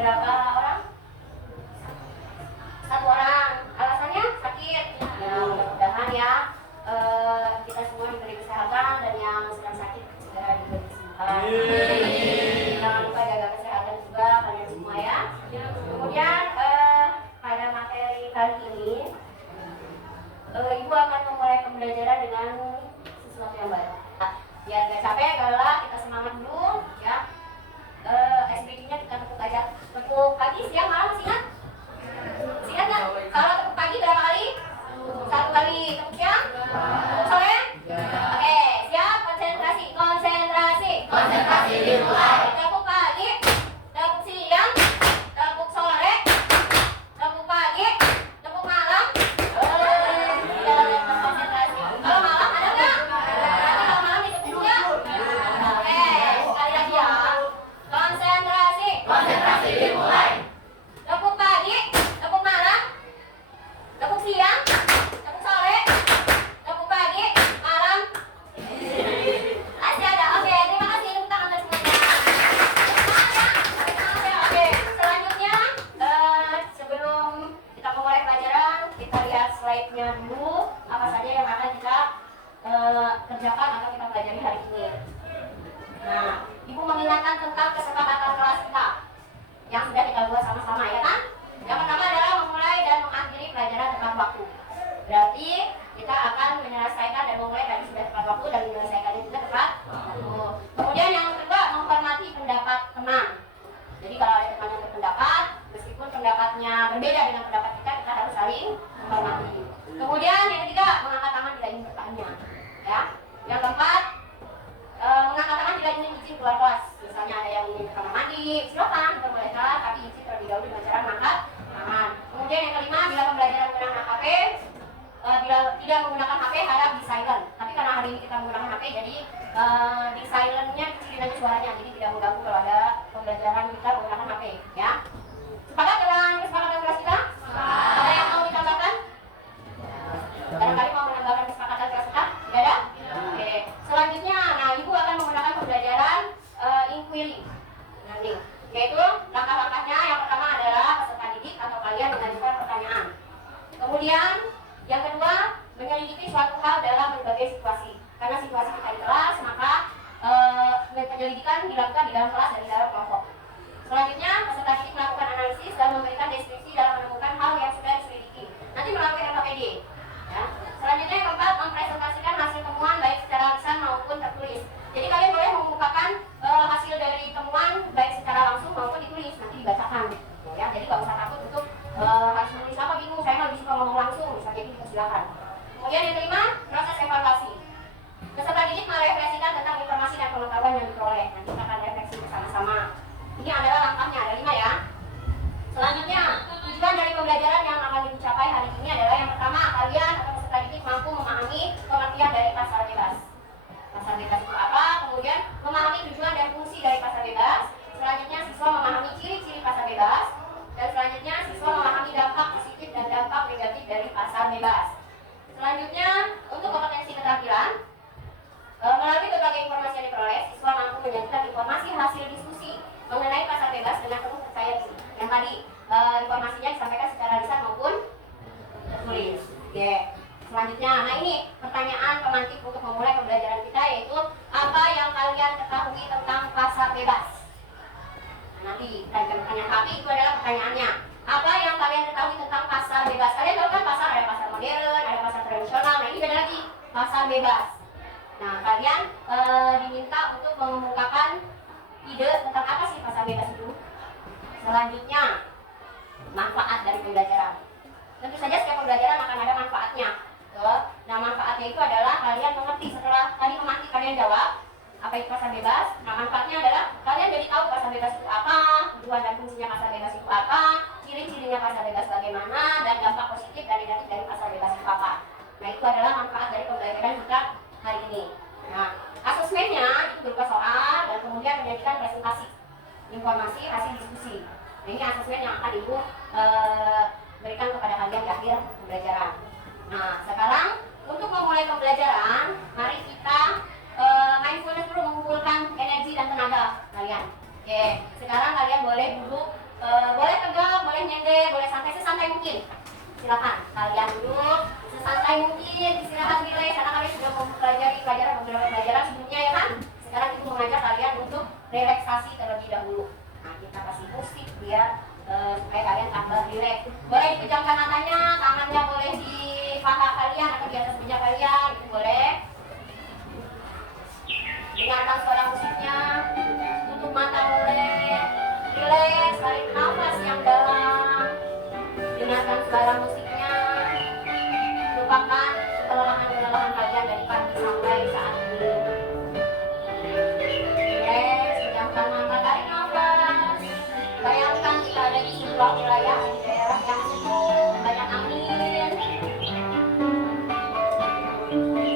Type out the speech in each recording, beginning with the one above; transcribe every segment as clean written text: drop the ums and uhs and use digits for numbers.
Berapa orang? Satu orang. Alasannya sakit. Ya, mudah-mudahan ya kita semua diberi kesehatan dan yang sedang sakit segera diberi kesembuhan. Jangan lupa jaga kesehatan juga kalian semua ya. Kemudian pada materi kali ini Ibu akan memulai pembelajaran dengan sesuatu yang baru. Biar gak capek, galak, kita semangat dulu ya. SBG-nya kita tepuk aja. Tepuk pagi, siang, malam, masih ingat? Ingat nggak? Kalau tepuk pagi berapa kali? Satu kali. Tepuk siang? Tepuk sore? Oke, siap? Konsentrasi. Konsentrasi dimulai. Tepuk pagi, tepuk siang, tepuk sore, tepuk pagi, tepuk malam. Konsentrasi. Kalau malam ada nggak? Nanti kalau malam ditepuk nggak? Oke, sekali lagi ya. Konsentrasi dimulai. Tepuk pagi, tepuk malam, tepuk siang, tepuk sore, tepuk pagi, malam. Masih ada. Oke, terima kasih. Tepuk tangan untuk semuanya. Oke, selanjutnya sebelum kita memulai pelajaran, kita lihat slide-nya dulu. Apa saja yang akan kita kerjakan atau kita pelajari hari ini. Nah, Ibu mengingatkan tentang kesepakatan kelas kita yang sudah kita buat sama-sama, ya kan? Yang pertama adalah memulai dan mengakhiri pelajaran tepat waktu. Berarti kita akan menyelesaikan dan memulai tadi sudah tepat waktu dan menyelesaikannya juga tepat waktu. Kemudian yang kedua, menghormati pendapat teman. Jadi kalau ada teman yang berpendapat, meskipun pendapatnya berbeda dengan pendapat kita, kita harus saling menghormati. Kemudian yang ketiga, mengangkat tangan bila ingin bertanya. Ya. Yang keempat, mengangkat tangan bila ingin izin keluar kelas. Misalnya ada yang ingin ke kamar mandi, silakan diperbolehkan, tapi izin terlebih dahulu dengan cara mengangkat tangan. Kemudian yang kelima, bila pembelajaran menggunakan HP, bila tidak menggunakan HP harap di silent. Tapi karena hari ini kita menggunakan HP, jadi di silentnya kecilin aja suaranya, jadi tidak mengganggu kalau ada pembelajaran kita menggunakan HP. Ya. Sepakat dengan kesepakatan kelas kita? Ada yang mau ditambahkan? Barangkali mau menambahkan kesepakatan kelas kita? Tidak ada? Oke. Selanjutnya, nah Ibu akan menggunakan pembelajaran inquiry learning, yaitu langkah-langkahnya. Yang pertama adalah peserta didik atau kalian mengajukan pertanyaan. Kemudian yang kedua, menyelidiki suatu hal dalam berbagai situasi. Karena situasi kita di kelas, maka penyelidikan dilakukan di dalam kelas dan di dalam kelompok. Selanjutnya, peserta didik melakukan analisis dan memberikan deskripsi dalam menemukan hal yang sudah diselidiki. Nanti melalui LKPD. Ya. Selanjutnya yang keempat, mempresentasikan hasil temuan baik secara lisan maupun tertulis. Jadi kalian boleh mengungkapkan hasil dari temuan baik secara langsung maupun ditulis, nanti dibacakan. Ya, jadi nggak usah takut untuk harus menulis apa, bingung, saya lebih suka ngomong langsung, misalnya gitu, silakan. Kemudian yang kelima, proses evaluasi. Peserta didik merefleksikan tentang informasi dan pengetahuan yang diperoleh. Nanti kita akan refleksi bersama-sama. Ini adalah langkahnya, ada 5 ya. Selanjutnya, tujuan dari pembelajaran yang akan dicapai hari ini adalah yang pertama, kalian atau peserta didik mampu memahami pengertian dari pasar bebas. Pasar bebas itu apa? Kemudian memahami tujuan dan fungsi dari pasar bebas. Selanjutnya, siswa memahami ciri-ciri pasar bebas. Dan selanjutnya, siswa memahami dampak positif dan dampak negatif dari pasar bebas. Selanjutnya, untuk kompetensi keterampilan, melalui berbagai informasi yang diperoleh, siswa mampu menyajikan informasi hasil diskusi mengenai pasar bebas dengan penuh percaya diri. Yang tadi informasinya disampaikan secara lisan maupun tertulis. Selanjutnya, nah ini pertanyaan pemantik untuk memulai pembelajaran kita, yaitu apa yang kalian ketahui tentang pasar bebas. Nah, nanti kita akan bertanya, tapi itu adalah pertanyaannya. Apa yang kalian ketahui tentang pasar bebas? Kalian tahu kan pasar, ada pasar modern, ada pasar tradisional. Nah ini beda lagi, pasar bebas. Nah kalian diminta untuk mengungkapkan ide tentang apa sih pasar bebas itu. Selanjutnya, manfaat dari pembelajaran. Tentu saja setiap pembelajaran akan ada manfaatnya. Nah manfaatnya itu adalah kalian mengerti setelah tadi memantik kalian jawab apa itu pasar bebas. Nah manfaatnya adalah kalian jadi tahu pasar bebas itu apa, tujuan dan fungsinya pasar bebas itu apa, ciri-cirinya pasar bebas bagaimana, dan dampak positif dan negatif dari pasar bebas itu apa. Nah itu adalah manfaat dari pembelajaran kita hari ini. Nah asesmennya itu berupa soal dan kemudian menjadikan presentasi informasi hasil diskusi. Nah ini asesmen yang akan Ibu berikan kepada kalian di akhir pembelajaran. Nah sekarang untuk memulai pembelajaran, mari kita mindfulness dulu, mengumpulkan energi dan tenaga kalian. Oke, sekarang kalian boleh duduk Boleh tegang, boleh nyender, boleh santai, sesantai mungkin. Silakan kalian duduk sesantai mungkin, istirahat rileks karena kalian sudah mempelajari beberapa pelajaran sebelumnya ya kan. Sekarang ibu mengajak kalian untuk relaksasi terlebih dahulu. Nah, kita kasih musik biar supaya kalian tambah rileks. Boleh dipejamkan matanya, tangannya boleh di paha kalian atau di atas meja kalian, itu boleh. Dengarkan suara musiknya, tutup mata boleh, rileks, tarik nafas yang dalam, dengarkan suara musiknya, lupakan kelelahan kalian dari pagi sampai saat ini. Rileks, pejamkan mata, tarik nafas. Bayangkan kita ada di sebuah wilayah di daerah yang sejuk, banyak angin.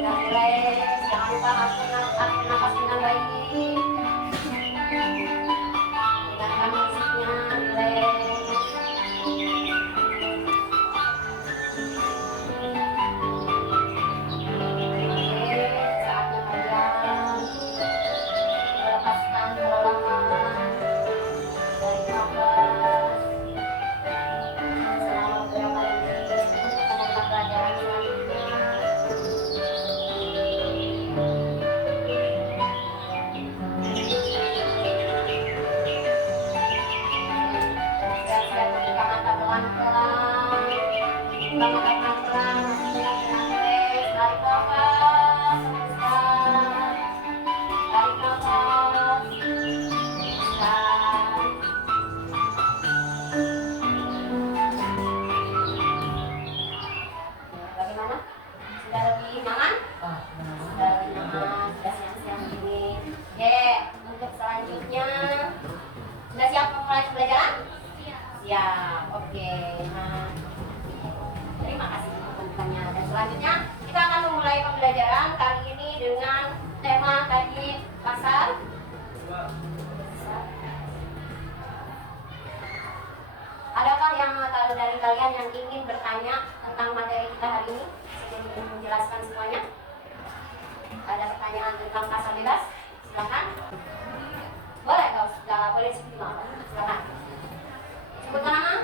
Dan rileks, jangan lupa atur nafas dengan baik. Dengarkan musiknya, rileks. Oke, saatnya kalian melepaskan kelelahan. Tarik nafas selama beberapa detik untuk menambah pelajaran selanjutnya. Siap-siap buka mata pelan-pelan, buka mata pelan-pelan, dengan rileks, tarik nafas, hembuskan, tarik nafas, hembuskan. Bagaimana? Sudah lebih nyaman? Sudah lebih nyaman, sudah siang-siang gini. Oke, untuk selanjutnya sudah siap memulai pembelajaran? Siap, oke. Nah, terima kasih untuk pembukaannya. Dan selanjutnya kita akan memulai pembelajaran kali ini dengan tema tadi pasar. Adakah yang dari kalian yang ingin bertanya tentang materi kita hari ini sebelum menjelaskan semuanya? Ada pertanyaan tentang pasar bebas? Silakan. Boleh kalau sudah boleh disebut nama. Silakan. Sebutkan nama.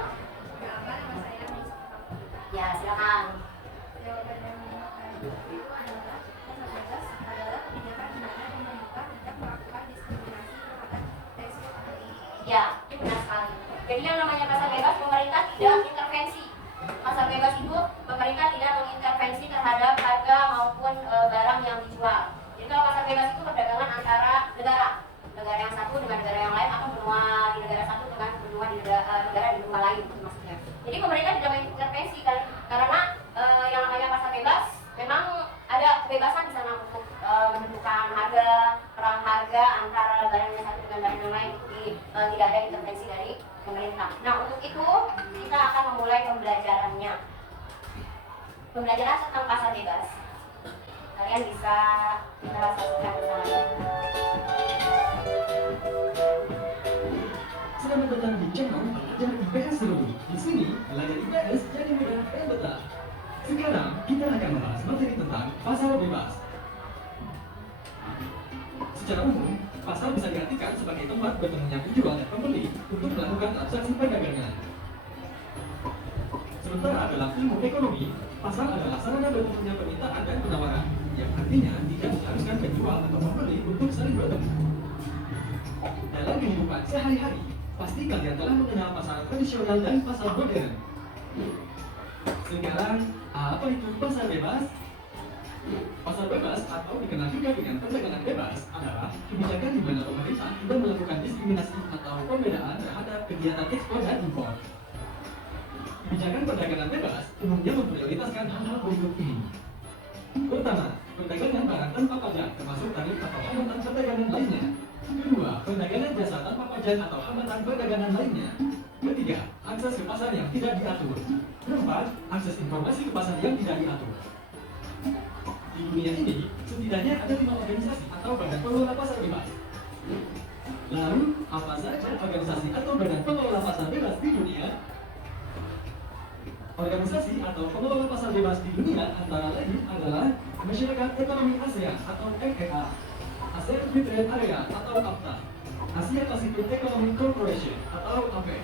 Ya, silakan. Ya, itu benar sekali. Jadi yang namanya pasar bebas, pemerintah tidak intervensi. Pasar bebas itu pemerintah tidak mengintervensi terhadap harga maupun barang yang dijual. Jadi kalau pasar bebas itu perdagangan antara negara yang satu dengan negara yang lain, atau benua di negara satu dengan benua di negara di benua lain maksudnya. Jadi pemerintah tidak mengintervensi karena yang namanya pasar bebas memang ada kebebasan di sana untuk menentukan harga, perang harga antara barang yang satu dengan barang yang lain. Tidak ada intervensi dari pemerintah. Nah, untuk itu kita akan memulai pembelajarannya. Pembelajaran tentang pasar bebas. Kalian bisa kita saksikan bersama. Selamat datang di channel Pelajar IPS Seru. Di sini, belajar IPS jadi mudah dan betah. Sekarang, kita akan membahas materi tentang pasar bebas. Secara umum, pasar bisa diartikan sebagai tempat bertemunya penjual dan pembeli untuk melakukan transaksi perdagangan. Sementara dalam ilmu ekonomi, pasar adalah sarana bertemunya permintaan dan penawaran, yang artinya tidak mengharuskan penjual atau pembeli untuk saling bertemu. Dalam kehidupan sehari-hari, pasti kalian telah mengenal pasar tradisional dan pasar modern. Sekarang, apa itu pasar bebas? Pasar bebas atau dikenal juga dengan perdagangan bebas adalah kebijakan di mana pemerintah tidak melakukan diskriminasi atau pembedaan terhadap kegiatan ekspor dan impor. Kebijakan perdagangan bebas umumnya memprioritaskan hal-hal berikut ini. Pertama, perdagangan barang tanpa pajak termasuk tarif atau hambatan perdagangan lainnya. Kedua, perdagangan jasa tanpa pajak atau hambatan perdagangan lainnya. Ketiga, akses ke pasar yang tidak diatur. Keempat, akses informasi ke pasar yang tidak diatur. Di dunia ini, setidaknya ada 5 organisasi atau badan pengelola pasar bebas. Lalu, apa saja organisasi atau badan pengelola pasar bebas di dunia? Organisasi atau pengelola pasar bebas di dunia antara lain adalah Masyarakat Ekonomi ASEAN atau MEA, ASEAN Free Trade Area atau AFTA, Asia Pacific Economic Corporation atau APEC,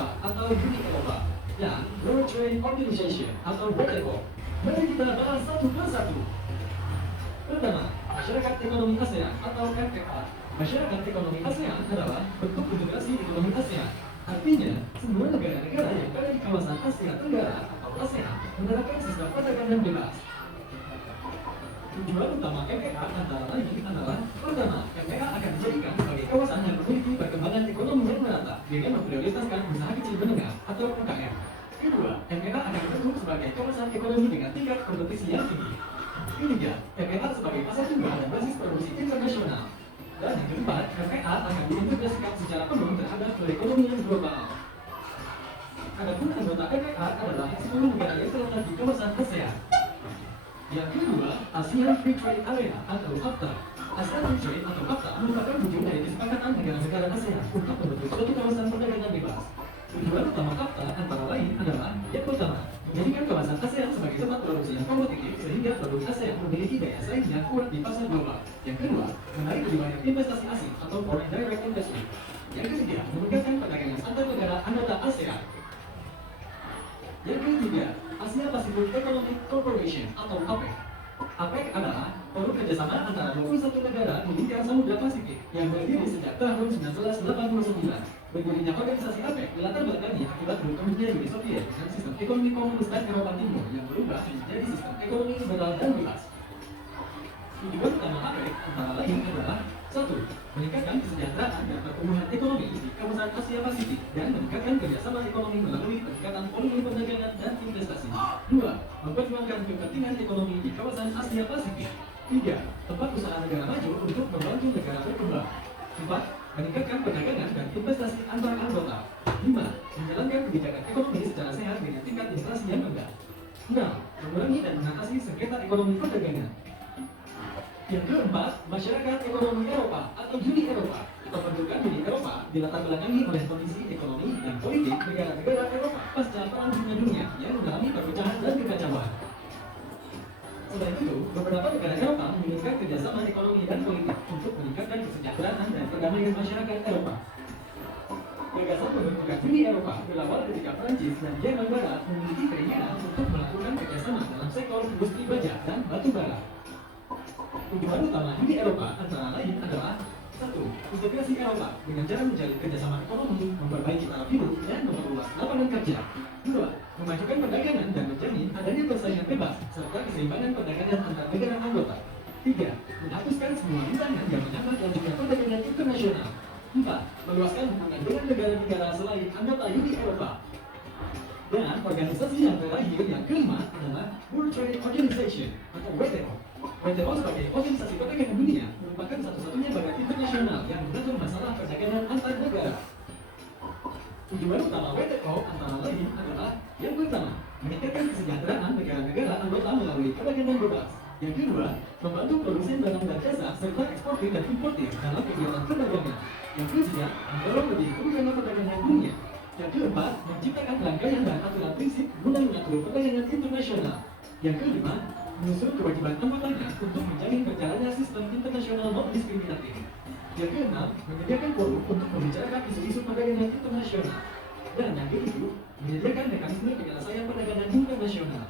Eropa atau Uni Eropa, dan World Trade Organization atau WTO. Mari kita bahas satu persatu. Pertama, Masyarakat Ekonomi ASEAN atau MFA. Masyarakat Ekonomi ASEAN adalah bentuk integrasi ekonomi ASEAN. Artinya, semua negara-negara yang ada di kawasan Asia Tenggara atau ASEAN menerapkan sistem perdagangan bebas. Tujuan utama MFA antara lain adalah: pertama, MFA akan dijadikan sebagai kawasan yang memiliki perkembangan ekonomi yang merata dengan memprioritaskan usaha kecil menengah atau UKM. Kedua, MFA akan dibentuk sebagai kawasan ekonomi dengan tingkat kompetisi yang tinggi. Ketiga, MFA sebagai pasar tunggal dan basis produksi internasional. Dan yang keempat, MFA akan diintegrasikan secara penuh terhadap perekonomian global. Adapun anggota MFA adalah 10 negara yang terletak di kawasan ASEAN. Yang kedua, ASEAN Free Trade Area atau AFTA. ASEAN Free Trade atau AFTA merupakan wujud dari kesepakatan negara-negara ASEAN untuk membentuk suatu kawasan perdagangan bebas. Tujuan utama AFTA antara lain adalah: yang pertama, menjadikan kawasan ASEAN sebagai tempat produksi yang kompetitif sehingga produk ASEAN memiliki daya saing yang kuat di pasar global. Yang kedua, menarik lebih banyak investasi asing atau foreign direct investment. Yang ketiga, meningkatkan perdagangan antar negara anggota ASEAN. Yang ketiga, Asia Pacific Economic Corporation atau APEC. APEC adalah forum kerjasama antara 21 negara di lingkar Samudra Pasifik yang berdiri sejak tahun 1989. Berdirinya organisasi APEC dilatar belakangi akibat berkembangnya Uni Soviet dengan sistem ekonomi komunis dan Eropa Timur yang berubah menjadi sistem ekonomi liberal dan bebas. Tujuan utama APEC antara lain adalah: 1. Meningkatkan kesejahteraan dan pertumbuhan ekonomi di kawasan Asia Pasifik dan meningkatkan kerjasama ekonomi melalui peningkatan volume perdagangan dan investasi. 2. Memperjuangkan kepentingan ekonomi di kawasan Asia Pasifik. 3. Tempat usaha negara maju untuk membantu negara berkembang. 4. Meningkatkan perdagangan dan investasi antar anggota. 5. Menjalankan kebijakan ekonomi secara sehat dengan tingkat inflasi yang rendah. 6. Mengurangi dan mengatasi sengketa ekonomi perdagangan. Yang keempat, Masyarakat Ekonomi Eropa atau Uni Eropa. Pembentukan Uni Eropa dilatar belakangi oleh kondisi ekonomi dan politik negara-negara Eropa pasca Perang Dunia yang mengalami perpecahan dan kekacauan. Selain itu, beberapa negara Eropa menginginkan kerjasama ekonomi dan politik untuk meningkatkan kesejahteraan dan perdamaian masyarakat Eropa. Gagasan pembentukan Uni Eropa berawal ketika Prancis dan Jerman Barat memiliki keinginan untuk melakukan kerjasama dalam sektor industri baja dan batu bara. Tujuan utama Uni Eropa antara lain adalah: 1. Integrasi Eropa dengan cara menjalin kerjasama ekonomi, memperbaiki taraf hidup, dan memperluas lapangan kerja. 2. Memajukan perdagangan dan menjamin adanya persaingan bebas serta keseimbangan perdagangan antar negara anggota. 3. Menghapuskan semua rintangan yang menyambat lanjutnya perdagangan internasional. 4. Meluaskan hubungan dengan negara-negara selain anggota Uni Eropa. Dan organisasi yang terakhir yang kelima adalah World Trade Organization atau WTO. WTO sebagai organisasi perdagangan dunia merupakan satu-satunya badan internasional yang mengatur masalah perdagangan antar negara. Tujuan utama WTO antara lain adalah: yang pertama, meningkatkan kesejahteraan negara-negara anggota melalui perdagangan bebas. Yang kedua, membantu produsen barang dan jasa serta eksportir dan importir dalam kegiatan perdagangan. Yang ketiga, mendorong lebih kerugian perdagangan dunia. Yang keempat, menciptakan rangkaian dan aturan prinsip guna mengatur perdagangan internasional. Yang kelima, menyusun kewajiban anggotanya untuk menjamin berjalannya sistem internasional non-diskriminatif. Yang keenam, menyediakan forum untuk membicarakan isu-isu perdagangan internasional. Dan yang ketujuh, menyediakan mekanisme penyelesaian perdagangan internasional.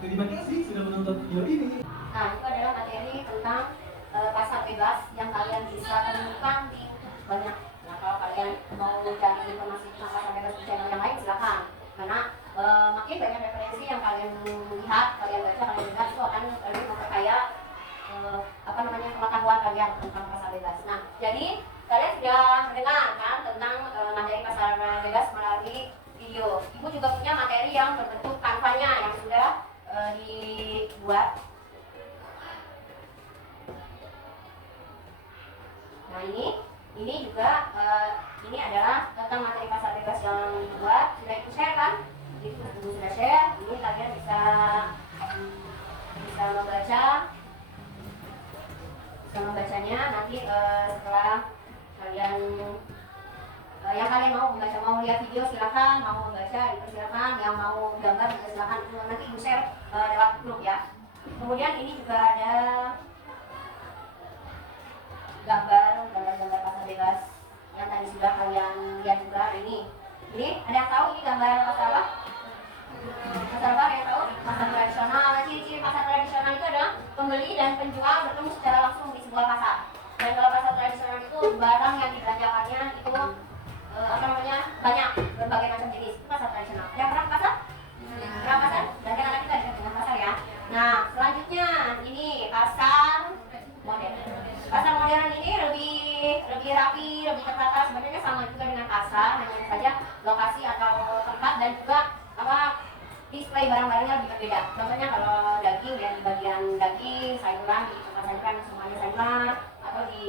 Terima kasih sudah menonton video ini. Nah, itu adalah materi tentang pasar bebas yang kalian bisa temukan di banyak. Nah, kalau kalian mau cari informasi tentang pasar bebas di channel yang lain, silakan. Karena makin banyak referensi yang kalian lihat, kalian baca, kalian dengar, itu akan lebih memperkaya pengetahuan kalian tentang pasar bebas. Nah, jadi kalian sudah mendengar kan tentang materi pasar bebas melalui video. Ibu juga punya materi yang berbentuk kanvanya yang sudah dibuat. Nah, ini juga ini adalah tentang materi pasar bebas yang dibuat, sudah ibu share kan? Ibu sudah share. Ini kalian bisa membacanya nanti setelah kalian yang kalian mau membaca, mau lihat video silakan, mau membaca silakan, yang mau gambar juga silakan, nanti ibu share lewat grup ya. Kemudian ini juga ada gambar pasar bebas sudah kalian lihat juga. Ini ada yang tahu ini gambar pasar apa? Pasar apa, ada yang tahu? Pasar tradisional. Ciri-ciri pasar tradisional itu adalah pembeli dan penjual bertemu secara langsung di sebuah pasar. Dan kalau pasar tradisional itu barang yang dibelanjakannya itu banyak, berbagai macam jenis. Itu pasar tradisional. Ada yang pernah ke pasar? Pernah ke pasar? Dan kan anak kita dekat dengan pasar ya. Nah, selanjutnya ini pasar modern. Pasar modern ini lebih rapi, lebih tertata. Sebenarnya sama juga dengan pasar, hanya saja lokasi atau tempat dan juga display barang-barangnya lebih berbeda. Contohnya kalau daging ya, di bagian daging, sayuran, di tempat sayuran semuanya sayuran, atau di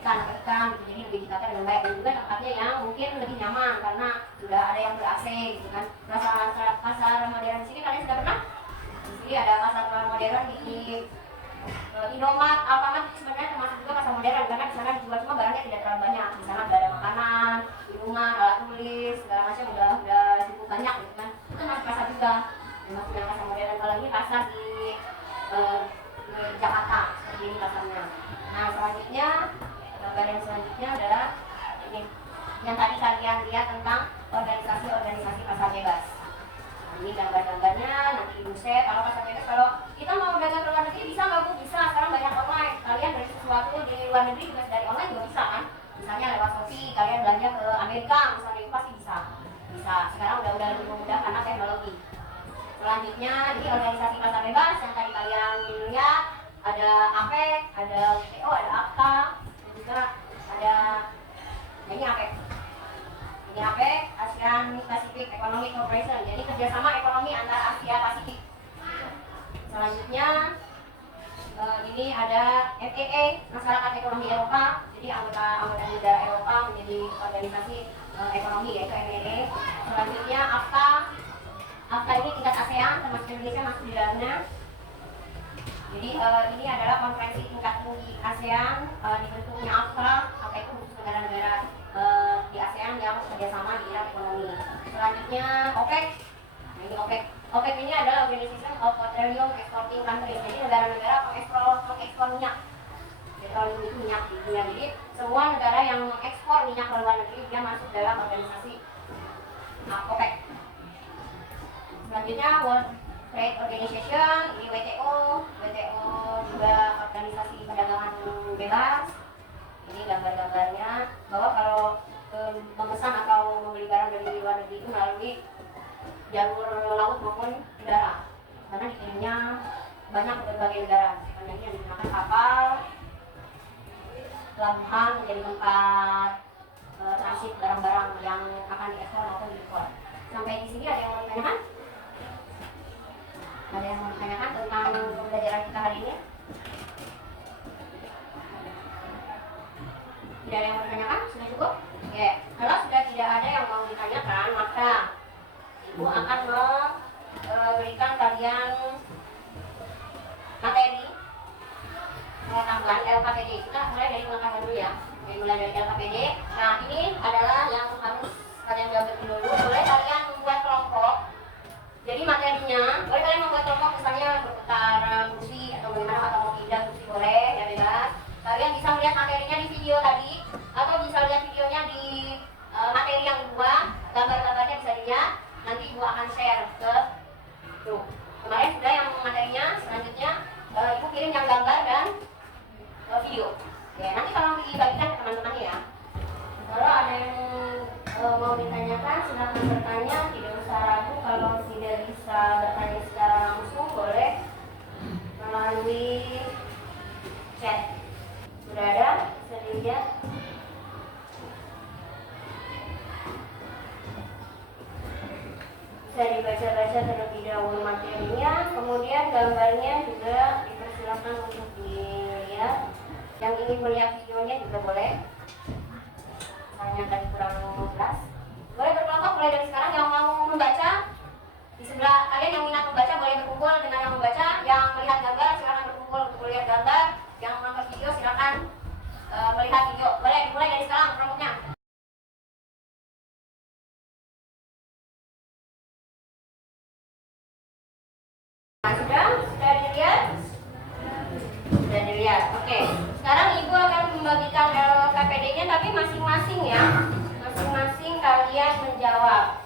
ikan, jadi lebih ditata dengan baik. Dan juga tempatnya yang mungkin lebih nyaman karena sudah ada yang ber-AC gitu kan. Pasar modern sini kalian sudah pernah? Di sini ada pasar modern di Indomaret, Alfamart sebenarnya termasuk juga pasar modern karena di sana dijual cuma barangnya tidak terlalu banyak. Di sana udah ada makanan, minuman, alat tulis, segala macam udah cukup banyak gitu kan. Itu masuk pasar juga, termasuk yang pasar modern. Kalau ini pasar di Jakarta, seperti ini pasarnya. Nah selanjutnya, gambar yang selanjutnya adalah ini yang tadi kalian lihat tentang organisasi pasar bebas. Ini gambar-gambarnya, nanti ibu share. Kalau pasar bebas, kalau kita mau dagang ke luar negeri bisa nggak Bu? Bisa, sekarang banyak online. Kalian beli sesuatu di luar negeri juga dari online juga bisa kan? Misalnya lewat Shopee, kalian belanja ke Amerika, misalnya itu pasti bisa. Bisa, sekarang udah lebih mudah karena teknologi. Selanjutnya, ini organisasi pasar bebas yang tadi kalian lihat. Ada APEC, ada WTO, ada AFTA, dan juga ada ini APEC. Ini APEC, ASEAN Pacific Economic Cooperation, jadi kerjasama ekonomi antara Asia Pasifik. Selanjutnya ini ada FEE, Masyarakat Ekonomi Eropa, jadi anggota negara Eropa menjadi organisasi ekonomi yaitu FEE. Selanjutnya AFTA ini tingkat ASEAN, termasuk Indonesia masuk di dalamnya. Jadi ini adalah konferensi tingkat tinggi ASEAN, dibentuknya AFTA itu khusus negara-negara di ASEAN yang kerjasama di bidang ekonomi. Selanjutnya OPEC. Nah, ini OPEC ini adalah Organization of Petroleum Exporting Countries. Jadi negara-negara pengekspor minyak. Petroleum itu minyak di dunia. Jadi semua negara yang mengekspor minyak ke luar negeri dia masuk dalam organisasi OPEC. Selanjutnya World Trade Organization, ini WTO juga organisasi perdagangan bebas. Ini gambar-gambarnya bahwa kalau memesan atau membeli barang dari luar negeri itu melalui jalur laut maupun udara, karena dikirimnya banyak ke berbagai negara. Karena ini yang digunakan kapal, pelabuhan menjadi tempat transit barang-barang yang akan diekspor maupun diimpor. Sampai di sini ada yang mau ditanyakan? Ada yang mau ditanyakan tentang pembelajaran kita hari ini? Tidak ada yang mau ditanyakan? Sudah cukup? Oke. Kalau sudah tidak ada yang mau ditanyakan, maka Ibu akan memberikan kalian materi pengetahuan LKPD. Kita mulai dari pengetahuan dulu ya. Mulai dari LKPD. Nah ini adalah yang harus kalian gambar dulu. Boleh kalian membuat kelompok. Jadi materinya, boleh kalian membuat kelompok misalnya berputar kursi atau bagaimana, atau mau pindah kursi boleh, ya bebas. Kalian bisa melihat materinya di video tadi, atau bisa lihat videonya di materi yang kedua, gambar-gambarnya bisa dilihat. Nanti Ibu akan share ke tuh. Kemarin sudah yang materinya, selanjutnya Ibu kirim yang gambar dan video. Ya, nanti kalau dibagikan ke teman-teman ya. Kalau ada yang mau ditanyakan, silakan bertanya, tidak usah ragu. Kalau tidak bisa bertanya secara langsung, boleh melalui chat. Sudah ada? Bisa dilihat? Bisa dibaca-baca terlebih dahulu materinya, kemudian gambarnya juga dipersilakan untuk dilihat. Yang ingin melihat videonya juga boleh. Hanya tadi kurang jelas. Boleh berkelompok mulai dari sekarang. Yang mau membaca di sebelah kalian, yang minat membaca boleh berkumpul dengan yang membaca. Yang melihat gambar silakan berkumpul untuk melihat gambar. Yang menonton video silakan melihat video. Boleh dimulai dari sekarang kelompoknya. Nah, sudah dilihat? Sudah dilihat. Oke. Oke, sekarang Ibu akan membagikan LKPD-nya, tapi masing-masing ya. Masing-masing kalian menjawab.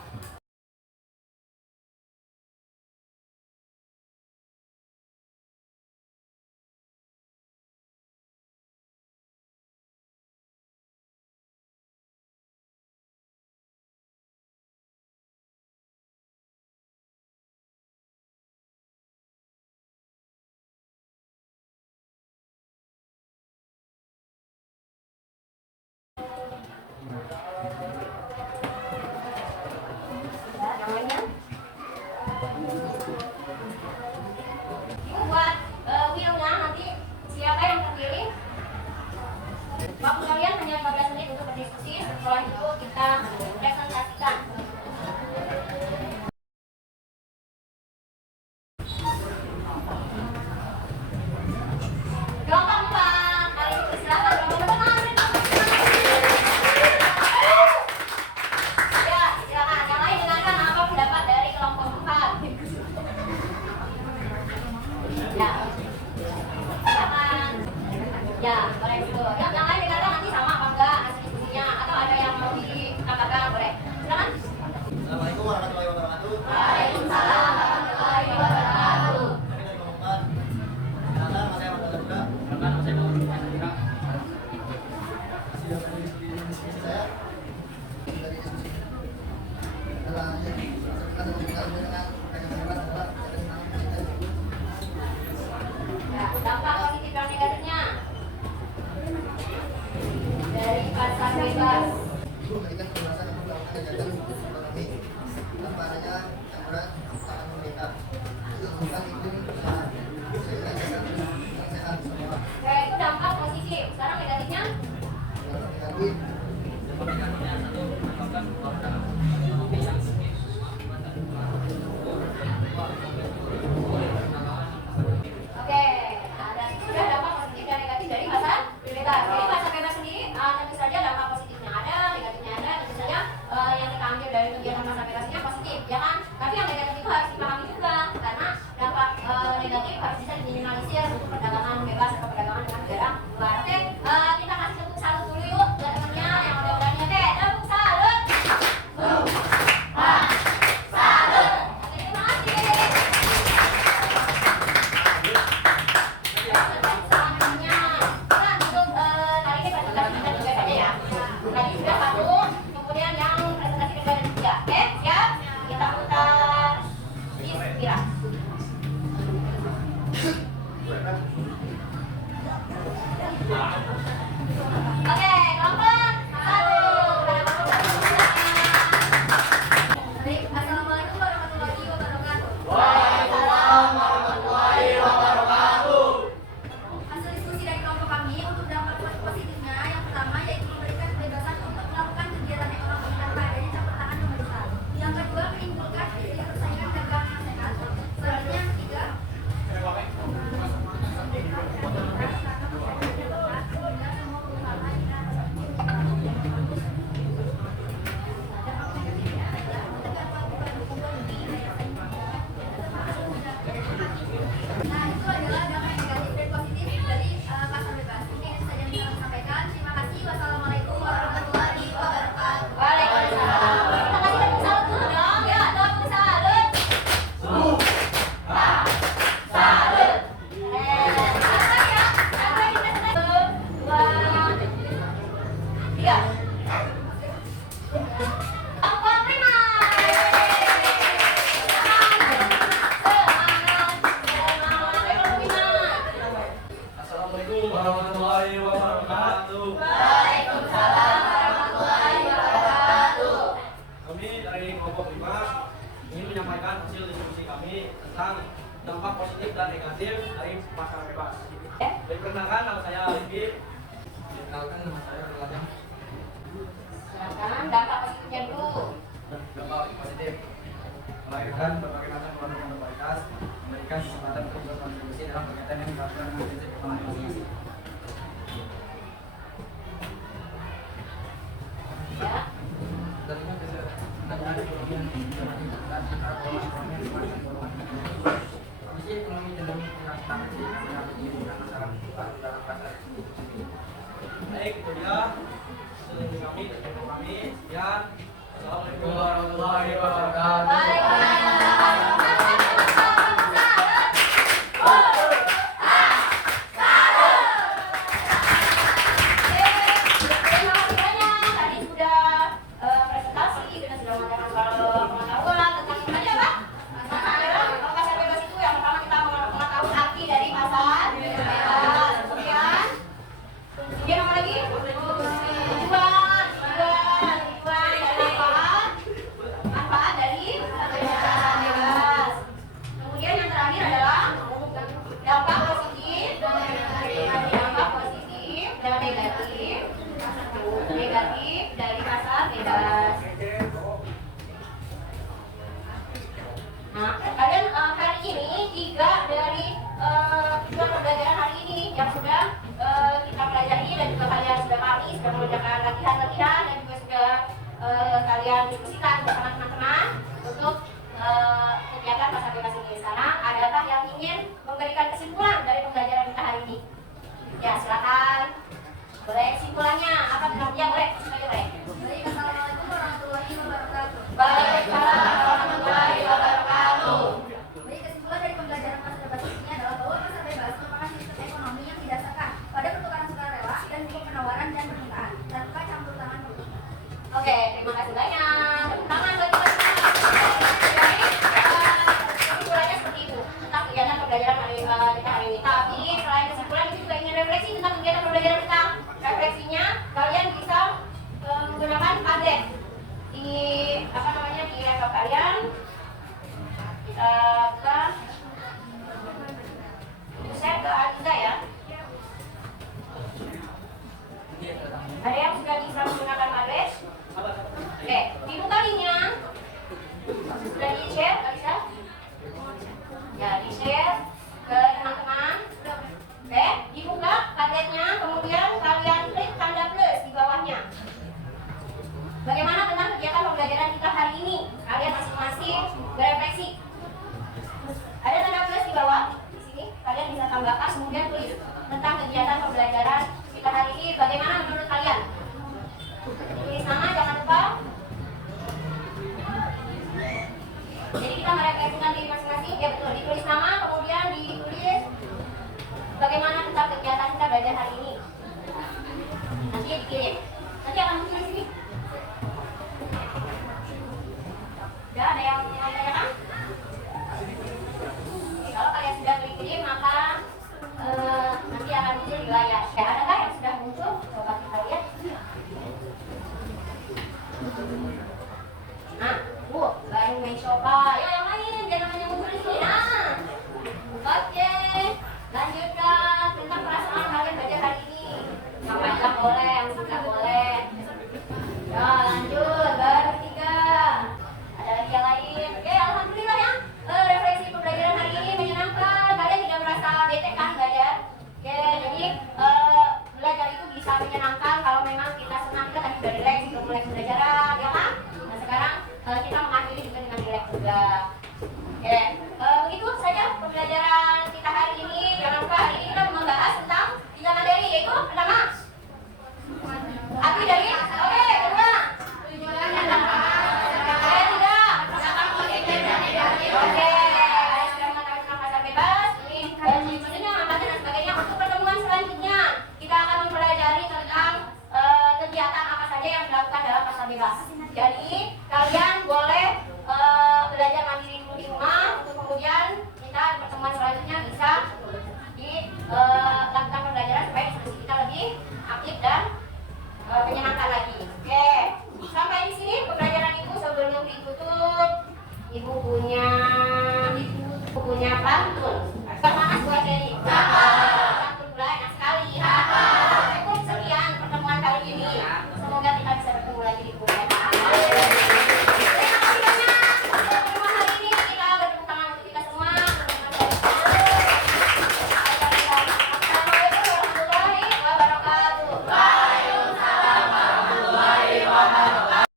Ya, namanya. Ibu buat wheel-nya nanti siapa yang terpilih. Waktu kalian hanya 15 menit untuk berdiskusi. Setelah itu kita presentasikan. Kelompok 4, kali ini silakan kelompok 4. Ya, silakan. Yang lain dengarkan apa pendapat dari kelompok 4. Ya, silakan. Ya, boleh dulu. Yang lain dengarkan nanti sama apa enggak hasil diskusinya, atau ada yang mau dikatakan, boleh. Silakan. Assalamualaikum warahmatullahi wabarakatuh. Waalaikumsalam warahmatullahi wabarakatuh. Kami dari kelompok 4. Silakan Mas Ahmad Al-Buka. Saya dari diskusi adalah kita berbicara dengan hebat adalah Ya, dampak positif dan negatifnya dari pasar bebas. Ibu memberikan penjelasan yang melakukan kegiatan ekonomi tanpa adanya campuran tangan pemerintah. Bukan iklim usaha sehingga yang sehat semua. Ya, itu dampak positif. Sekarang negatifnya. Negatif Oke, nah, dan itu sudah dampak positif dan negatif dari pasar bebas. Jadi pasar bebas sendiri tentu saja dampak positifnya ada, negatifnya ada. Tentu saja yang kita ambil dari kegiatan pasar bebas ini positif, ya kan? Tapi yang negatif itu harus dipahami juga, karena dampak negatif harus bisa diminimalisir untuk perdagangan bebas atau perdagangan dengan negara luar. Oke, kita kasih tepuk salut dulu yuk buat temennya yang udah berani. Oke, tepuk salut. Salut. Oke, terima kasih. Selanjutnya, kita untuk kali ini presentasi kita juga saja ya. Tadi sudah 1, kemudian yang presentasi kedua dan ketiga. Oke, siap? Kita putar Inspira. Oke, kelompok 1. Baik, assalamualaikum warahmatullahi wabarakatuh. Waalaikumsalam warahmatullahi wabarakatuh. Hasil diskusi dari kelompok kami untuk dampak positifnya, yang pertama yaitu memberikan kebebasan untuk melakukan kegiatan ekonomi tanpa adanya campur tangan pemerintah. Yang kedua, menimbulkan iklim persaingan dagang yang sehat. Selanjutnya, yang ketiga, nah, itu adalah dampak negatif dan positif dari pasar bebas. Mungkin itu saja yang bisa kami sampaikan. Terima kasih. Wassalamualaikum warahmatullahi wabarakatuh. Waalaikumsalam. Kita kasih tepuk salut dulu dong. Ya, tepuk salut. Salut. Silakan ya. Sampai kita selesai. 2, 3. Kelompok 5. Assalamualaikum warahmatullahi wabarakatuh. Waalaikumsalam warahmatullahi wabarakatuh. Kami dari kelompok 5 ingin menyampaikan hasil diskusi kami tentang dampak positif dan negatif dari pasar bebas. Perkenalkan, nama saya Alfi. Kenalkan nama saya Relajan. Silakan dampak positifnya dulu. Dampak positif melahirkan berbagai macam produk yang berkualitas, memberikan kesempatan untuk berkontribusi dalam kegiatan yang dilakukan dengan prinsip ekonomi masing-masing. Ya. Tentunya kesejahteraan ekonomi yang diperlukan antara ekonomi dan kondisi ekonomi cenderung tidak stabil sehingga menjadi masyarakat dalam pasar baik itu dia hasil kami dan kami. Sekian. Assalamualaikum warahmatullahi wabarakatuh. Tadi sudah presentasi, kita sudah mengatakan kalau pengetahuan tentang tadi apa? Pasar bebas itu yang pertama kita mengetahui arti dari pasar bebas. Kemudian apa lagi? Tujuan dari manfaat dari pasar bebas. Kemudian yang terakhir adalah dampak positif dan negatif dari pasar bebas. Nah, kalian hari ini 3 dari tujuan pembelajaran hari ini yang sudah kita pelajari dan juga kalian sudah pahami, sudah mengerjakan latihan-latihan dan juga sudah kalian diskusikan bersama teman-teman untuk kegiatan pasar bebas ini. Sekarang adakah yang ingin memberikan kesimpulan dari pembelajaran kita hari ini? Ya, silakan. Boleh kesimpulannya apa? Ya, boleh. Baik, assalamualaikum warahmatullahi wabarakatuh. Waalaikumsalam warahmatullahi wabarakatuh. Baik, kesimpulan dari pembelajaran pasar bebas ini adalah bahwa pasar bebas merupakan sistem ekonomi yang didasarkan pada pertukaran sukarela dan hukum penawaran dan permintaan tanpa campur tangan pemerintah. Oke, terima kasih banyak. Tepuk tangan bagi Jadi, kesimpulannya seperti itu tentang kegiatan pembelajaran kita hari ini. Tapi selain kesimpulan, kita juga ingin refleksi tentang kegiatan pembelajaran kita. Refleksinya, kalian bisa menggunakan Padlet di di laptop kalian. Kita buka. Saya ke Aliza ya. Ada yang sudah bisa menggunakan Padlet? Oke, dibuka linknya. Sudah di-share, Aliza? Ya, di-share ke teman-teman. Oke, dibuka Padletnya, kemudian